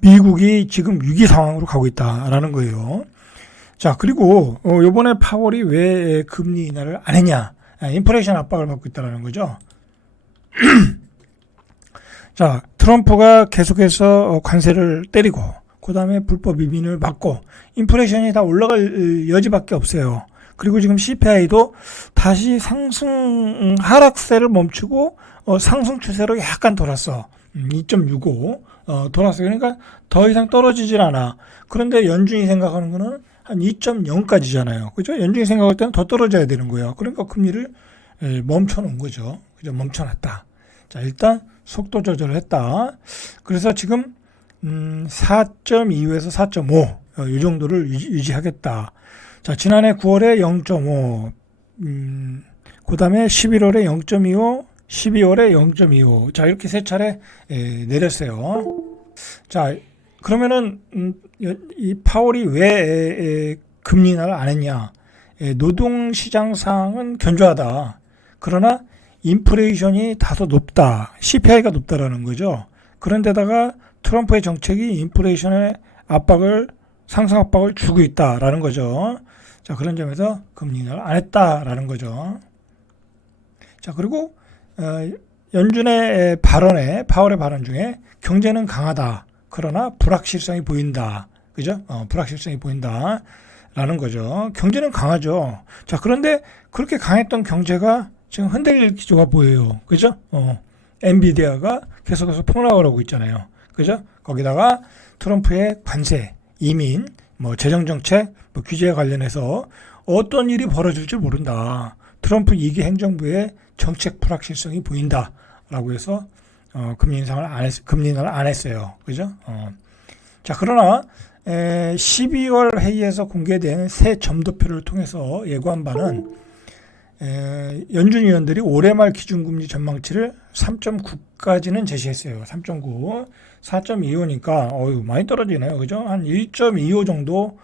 미국이 지금 위기 상황으로 가고 있다라는 거예요. 자, 그리고 요번에 파월이 왜 금리 인하를 안 했냐? 인플레이션 압박을 받고 있다라는 거죠. 자, 트럼프가 계속해서 관세를 때리고 그 다음에 불법 이민을 막고 인플레이션이 다 올라갈 여지밖에 없어요. 그리고 지금 CPI도 다시 상승 하락세를 멈추고 상승 추세로 약간 돌았어. 2.65 돌았어요. 그러니까 더 이상 떨어지질 않아. 그런데 연준이 생각하는 거는 한 2.0까지잖아요. 그죠? 연준이 생각할 때는 더 떨어져야 되는 거예요. 그러니까 금리를 멈춰 놓은 거죠. 그죠? 멈춰 놨다. 자, 일단 속도 조절을 했다. 그래서 지금 4.25에서 4.5 이 정도를 유지하겠다. 자, 지난해 9월에 0.5 그 다음에 11월에 0.25 12월에 0.25 자, 이렇게 세 차례 내렸어요. 자, 그러면은 이 파월이 왜 금리 인하를 안 했냐? 노동시장 상황은 견조하다. 그러나 인플레이션이 다소 높다. CPI가 높다라는 거죠. 그런데다가 트럼프의 정책이 인플레이션의 상승 압박을 주고 있다라는 거죠. 자, 그런 점에서 금리 인하를 안 했다라는 거죠. 자, 그리고 연준의 파월의 발언 중에 경제는 강하다. 그러나 불확실성이 보인다. 그죠? 불확실성이 보인다. 라는 거죠. 경제는 강하죠. 자, 그런데 그렇게 강했던 경제가 지금 흔들릴 기조가 보여요. 그죠? 엔비디아가 계속해서 폭락을 하고 있잖아요. 그죠? 거기다가 트럼프의 관세, 이민, 재정정책, 규제에 관련해서 어떤 일이 벌어질지 모른다. 트럼프 2기 행정부의 정책 불확실성이 보인다라고 해서 금리 인하를 안 했어요. 그죠? 자, 그러나 12월 회의에서 공개된 새 점도표를 통해서 예고한 바는 연준 위원들이 올해 말 기준금리 전망치를 3.9까지는 제시했어요. 3.9, 4.25니까 많이 떨어지네요. 그죠? 한 1.25 정도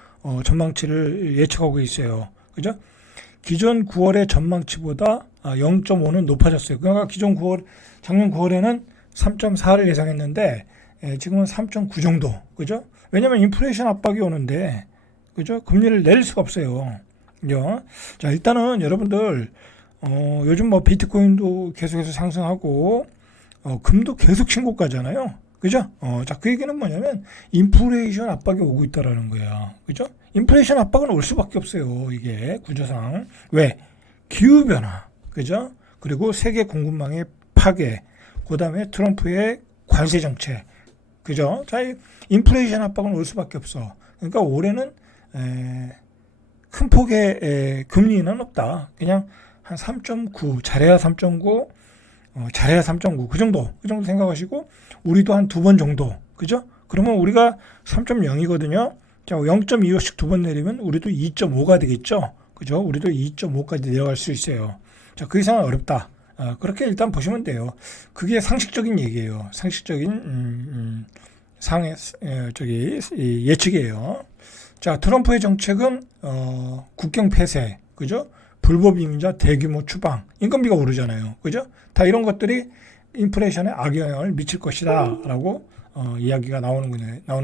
전망치를 예측하고 있어요. 그죠? 기존 9월의 전망치보다 0.5는 높아졌어요. 그러니까 작년 9월에는 3.4를 예상했는데 지금은 3.9 정도. 그죠? 왜냐면 인플레이션 압박이 오는데 그죠? 금리를 내릴 수가 없어요. 그죠? 자, 일단은 여러분들 요즘 비트코인도 계속해서 상승하고 금도 계속 신고가잖아요. 그죠? 자, 그 얘기는 뭐냐면 인플레이션 압박이 오고 있다라는 거야. 그죠? 인플레이션 압박은 올 수밖에 없어요. 이게 구조상. 왜? 기후 변화. 그죠? 그리고 세계 공급망의 파괴. 그다음에 트럼프의 관세 정책. 그죠? 자, 인플레이션 압박은 올 수밖에 없어. 그러니까 올해는 큰 폭의 금리 인하는 없다. 그냥 한 3.9, 잘해야 3.9, 잘해야 3.9, 그 정도 생각하시고, 우리도 한 두 번 정도, 그죠? 그러면 우리가 3.0이거든요. 자, 0.25씩 두 번 내리면 우리도 2.5가 되겠죠? 그죠? 우리도 2.5까지 내려갈 수 있어요. 자, 그 이상은 어렵다. 그렇게 일단 보시면 돼요. 그게 상식적인 얘기예요. 상식적인, 예측이에요. 자, 트럼프의 정책은 국경 폐쇄, 그죠? 불법 이민자 대규모 추방, 인건비가 오르잖아요, 그죠? 다 이런 것들이 인플레이션에 악영향을 미칠 것이다라고 이야기가 나오는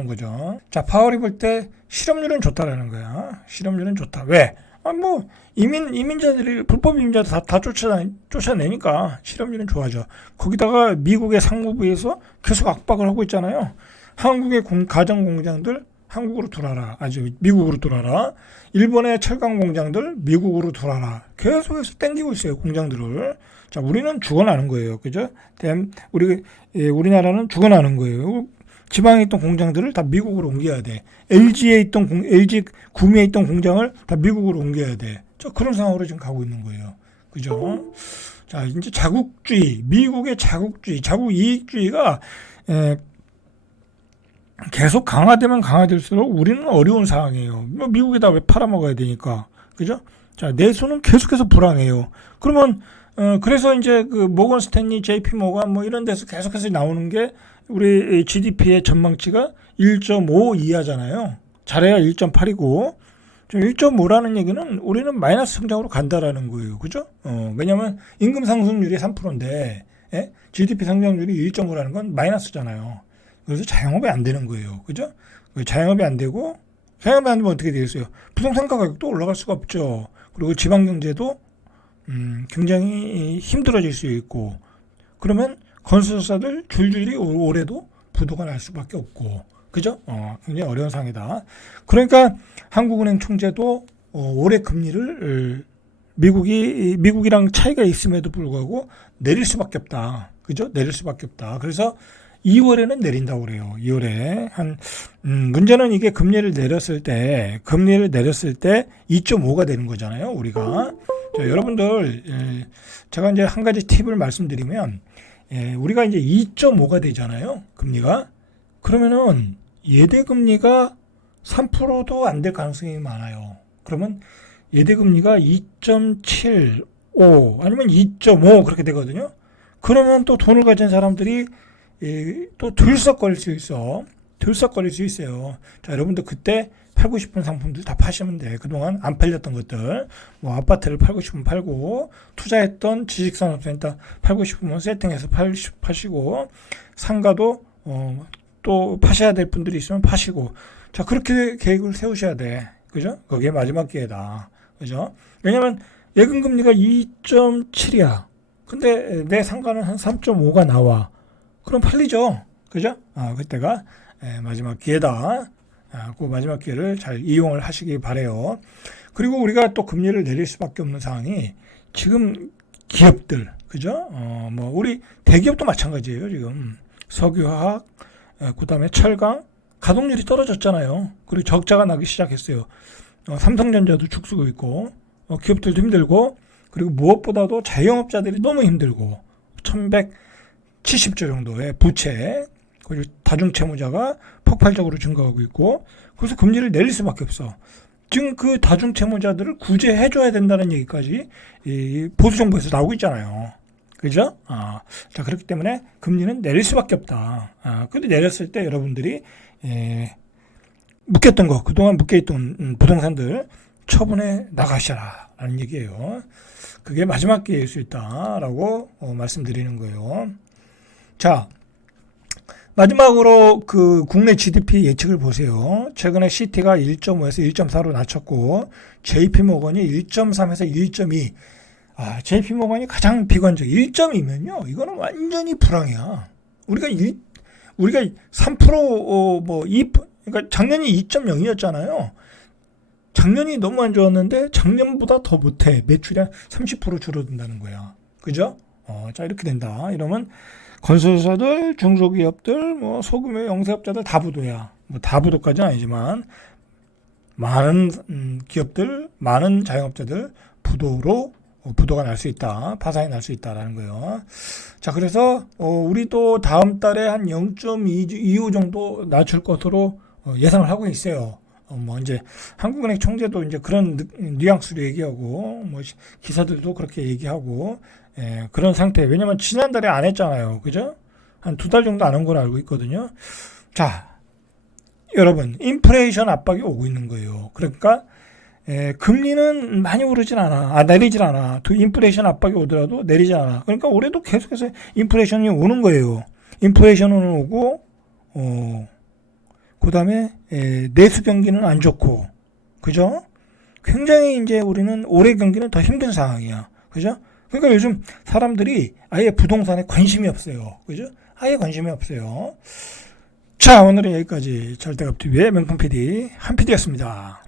거죠. 자, 파월이 볼 때 실업률은 좋다라는 거야. 실업률은 좋다. 왜? 이민자들이 불법 이민자들 다 쫓아내니까 실업률은 좋아져. 거기다가 미국의 상무부에서 계속 압박을 하고 있잖아요. 한국의 가정 공장들 한국으로 돌아라. 미국으로 돌아라. 일본의 철강 공장들 미국으로 돌아라. 계속해서 땡기고 있어요, 공장들을. 자, 우리는 죽어나는 거예요. 그죠? 우리나라는 죽어나는 거예요. 지방에 있던 공장들을 다 미국으로 옮겨야 돼. LG 구미에 있던 공장을 다 미국으로 옮겨야 돼. 자, 그런 상황으로 지금 가고 있는 거예요. 그죠? 자, 이제 미국의 자국 이익주의가 계속 강화되면 강화될수록 우리는 어려운 상황이에요. 미국에다 왜 팔아먹어야 되니까. 그죠? 자, 내수는 계속해서 불황해요. 그러면, 그래서 이제 모건 스탠리, JP 모건 이런 데서 계속해서 나오는 게 우리 GDP의 전망치가 1.5 이하잖아요. 잘해야 1.8이고, 1.5라는 얘기는 우리는 마이너스 성장으로 간다라는 거예요. 그죠? 왜냐면 임금 상승률이 3%인데, GDP 성장률이 1.5라는 건 마이너스잖아요. 그래서 자영업이 안 되는 거예요. 그죠? 자영업이 안 되고, 자영업이 안 되면 어떻게 되겠어요? 부동산 가격도 올라갈 수가 없죠. 그리고 지방 경제도 굉장히 힘들어질 수 있고, 그러면 건설사들 줄줄이 올해도 부도가 날 수밖에 없고, 그죠? 굉장히 어려운 상황이다. 그러니까 한국은행 총재도 올해 금리를 미국이랑 차이가 있음에도 불구하고 내릴 수밖에 없다. 그죠? 내릴 수밖에 없다. 그래서 2월에는 내린다고 그래요. 2월에 문제는 이게 금리를 내렸을 때 2.5가 되는 거잖아요. 우리가 자, 여러분들 제가 이제 한 가지 팁을 말씀드리면 우리가 이제 2.5가 되잖아요. 금리가 그러면은 예대 금리가 3%도 안 될 가능성이 많아요. 그러면 예대 금리가 2.75 아니면 2.5 그렇게 되거든요. 그러면 또 돈을 가진 사람들이 또 들썩거릴 수 있어. 들썩거릴 수 있어요. 자, 여러분들 그때 팔고 싶은 상품들 다 파시면 돼. 그동안 안 팔렸던 것들. 뭐 아파트를 팔고 싶으면 팔고, 투자했던 지식산업센터 팔고 싶으면 세팅해서 파시고, 상가도 또 파셔야 될 분들이 있으면 파시고. 자, 그렇게 계획을 세우셔야 돼. 그죠? 그게 마지막 기회다. 그죠? 왜냐면 예금금리가 2.7이야. 근데 내 상가는 한 3.5가 나와. 그럼 팔리죠. 그죠? 그때가 마지막 기회다. 그 마지막 기회를 잘 이용을 하시기 바래요. 그리고 우리가 또 금리를 내릴 수밖에 없는 상황이 지금 기업들, 그죠? 뭐 우리 대기업도 마찬가지예요. 지금 석유화학, 그다음에 철강 가동률이 떨어졌잖아요. 그리고 적자가 나기 시작했어요. 삼성전자도 죽쓰고 있고, 기업들도 힘들고, 그리고 무엇보다도 자영업자들이 너무 힘들고, 1170조 정도의 부채, 그리고 다중채무자가 폭발적으로 증가하고 있고, 그래서 금리를 내릴 수밖에 없어. 지금 그 다중채무자들을 구제해줘야 된다는 얘기까지 이 보수정부에서 나오고 있잖아요. 그죠? 자, 그렇기 때문에 금리는 내릴 수밖에 없다. 근데 내렸을 때 여러분들이, 묶였던 거, 그동안 묶여있던 부동산들 처분해 나가셔라. 라는 얘기예요. 그게 마지막 기회일 수 있다라고 말씀드리는 거예요. 자, 마지막으로 그 국내 GDP 예측을 보세요. 최근에 CT가 1.5에서 1.4로 낮췄고, JP모건이 1.3에서 1.2. JP모건이 가장 비관적. 1.2면요, 이거는 완전히 불황이야. 우리가 3% 그러니까 작년이 2.0이었잖아요. 작년이 너무 안 좋았는데 작년보다 더 못해. 매출이 한 30% 줄어든다는 거야. 그죠? 자, 이렇게 된다. 이러면 건설사들, 중소기업들, 뭐 소규모 영세업자들 다 부도야. 뭐 다 부도까지는 아니지만 많은 기업들, 많은 자영업자들 부도가 날 수 있다. 파산이 날 수 있다라는 거예요. 자, 그래서 우리도 다음 달에 한 0.25 정도 낮출 것으로 예상을 하고 있어요. 뭐 이제 한국은행 총재도 이제 그런 뉘앙스로 얘기하고, 뭐 기사들도 그렇게 얘기하고, 그런 상태. 왜냐면 지난달에 안 했잖아요. 그죠? 한 2달 정도 안 한 걸로 알고 있거든요. 자, 여러분, 인플레이션 압박이 오고 있는 거예요. 그러니까 금리는 많이 오르진 않아. 내리질 않아. 인플레이션 압박이 오더라도 내리지 않아. 그러니까 올해도 계속해서 인플레이션이 오는 거예요. 인플레이션은 오고, 그 다음에 내수 경기는 안 좋고, 그죠? 굉장히 이제 우리는 올해 경기는 더 힘든 상황이야. 그죠? 그러니까 요즘 사람들이 아예 부동산에 관심이 없어요. 그죠? 아예 관심이 없어요. 자, 오늘은 여기까지. 절대값TV의 명품 PD, 한 PD였습니다.